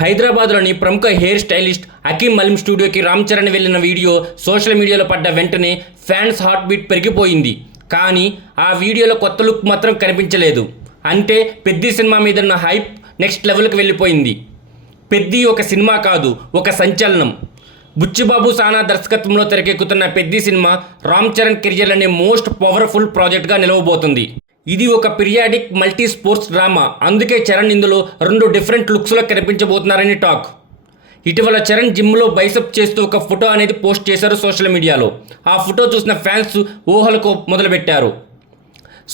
హైదరాబాద్లోని ప్రముఖ hair stylist Hakim మలీం స్టూడియోకి రామ్ చరణ్ వెళ్లిన వీడియో సోషల్ మీడియాలో పడ్డ వెంటనే ఫ్యాన్స్ హార్ట్ బీట్ పెరిగిపోయింది. కానీ ఆ వీడియోలో కొత్త లుక్ మాత్రం కనిపించలేదు. అంటే పెద్ది సినిమా మీద ఉన్న హైప్ నెక్స్ట్ లెవెల్కి వెళ్ళిపోయింది. పెద్ది ఒక సినిమా కాదు, ఒక సంచలనం. బుచ్చిబాబు సానా దర్శకత్వంలో తెరకెక్కుతున్న పెద్ది సినిమా రామ్ చరణ్ కెరియర్లోనే మోస్ట్ పవర్ఫుల్ ప్రాజెక్ట్గా నిలవబోతుంది. ఇది ఒక పీరియాడిక్ మల్టీ స్పోర్ట్స్ డ్రామా. అందుకే చరణ్ ఇందులో 2 డిఫరెంట్ లుక్స్లో కనిపించబోతున్నారని టాక్. ఇటీవల చరణ్ జిమ్లో బైసప్ చేస్తూ ఒక ఫోటో అనేది పోస్ట్ చేశారు సోషల్ మీడియాలో. ఆ ఫోటో చూసిన ఫ్యాన్స్ ఊహలకు మొదలుపెట్టారు.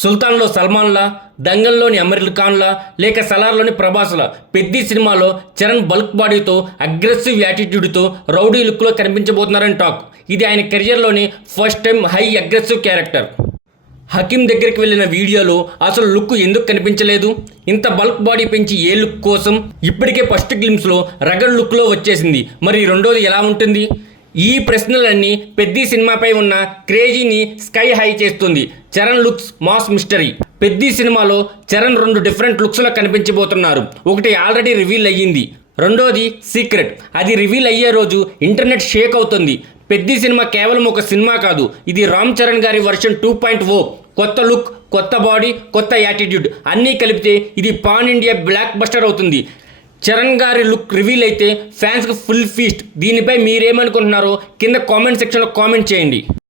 సుల్తాన్లో సల్మాన్లా, దంగల్లోని అమీర్ ఖాన్లా, లేక సలార్లోని ప్రభాస్లా పెద్ది సినిమాలో చరణ్ బల్క్ బాడీతో అగ్రెసివ్ యాటిట్యూడ్తో రౌడీ లుక్లో కనిపించబోతున్నారని టాక్. ఇది ఆయన కెరియర్లోని first time high aggressive character. Hakim దగ్గరికి వెళ్ళిన వీడియోలో అసలు లుక్ ఎందుకు కనిపించలేదు? ఇంత బల్క్ బాడీ పెంచి ఏ లుక్ కోసం? ఇప్పటికే ఫస్ట్ గ్లిమ్స్లో రగడ్ లుక్లో వచ్చేసింది, మరి రెండోది ఎలా ఉంటుంది? ఈ ప్రశ్నలన్నీ పెద్ది సినిమాపై ఉన్న క్రేజీని స్కై హై చేస్తుంది. Charan looks mass mystery. Peddi సినిమాలో చరణ్ 2 డిఫరెంట్ లుక్స్లో కనిపించబోతున్నారు. ఒకటి ఆల్రెడీ రివీల్ అయ్యింది, రెండోది సీక్రెట్. అది రివీల్ అయ్యే రోజు ఇంటర్నెట్ షేక్ అవుతుంది. పెద్ది సినిమా కేవలం ఒక సినిమా కాదు, ఇది రామ్ చరణ్ గారి వర్షన్ 2.0. కొత్త లుక్, కొత్త బాడీ, కొత్త యాటిట్యూడ్ అన్నీ కలిపితే ఇది పాన్ ఇండియా బ్లాక్ బస్టర్ అవుతుంది. చరణ్ గారి లుక్ రివీల్ అయితే ఫ్యాన్స్కి ఫుల్ ఫీస్ట్. దీనిపై మీరేమనుకుంటున్నారో కింద కామెంట్ సెక్షన్లో కామెంట్ చేయండి.